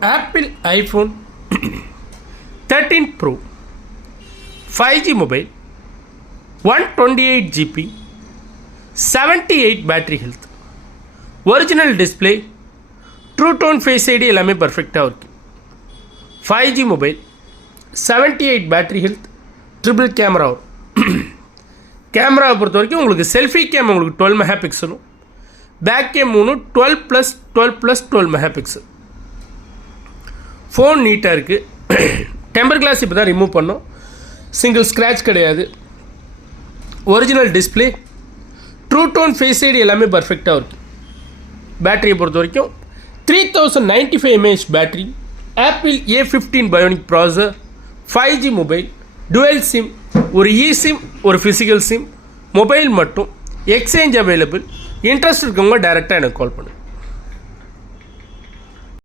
Apple iPhone 13 Pro 5G mobile 128 GB 78 battery health original display True Tone Face ID எல்லாமே பர்ஃபெக்டாக இருக்குது 5G mobile 78 battery health triple camera வரும் கேமராவை பொறுத்த வரைக்கும் உங்களுக்கு செல்ஃபி கேம் உங்களுக்கு 12 மெகா பிக்சலும் back cam 12+12+12 mega pixel phone நீட்டாக இருக்குது டெம்பர் கிளாஸ் இப்போ தான் ரிமூவ் பண்ணோம் சிங்கிள் ஸ்க்ராட்ச் கிடையாது original display true tone face ID எல்லாமே பர்ஃபெக்டாக இருக்குது பேட்டரியை பொறுத்த வரைக்கும் 3095 mAh battery Apple A15 bionic processor 5G mobile dual sim ஒரு சிம் ஒரு ஃபிசிக்கல் சிம் மொபைல் மட்டும் எக்ஸ்சேஞ்ச் அவைலபிள் இன்ட்ரெஸ்ட் இருக்கவங்க டைரெக்டாக எனக்கு கால் பண்ணுங்கள்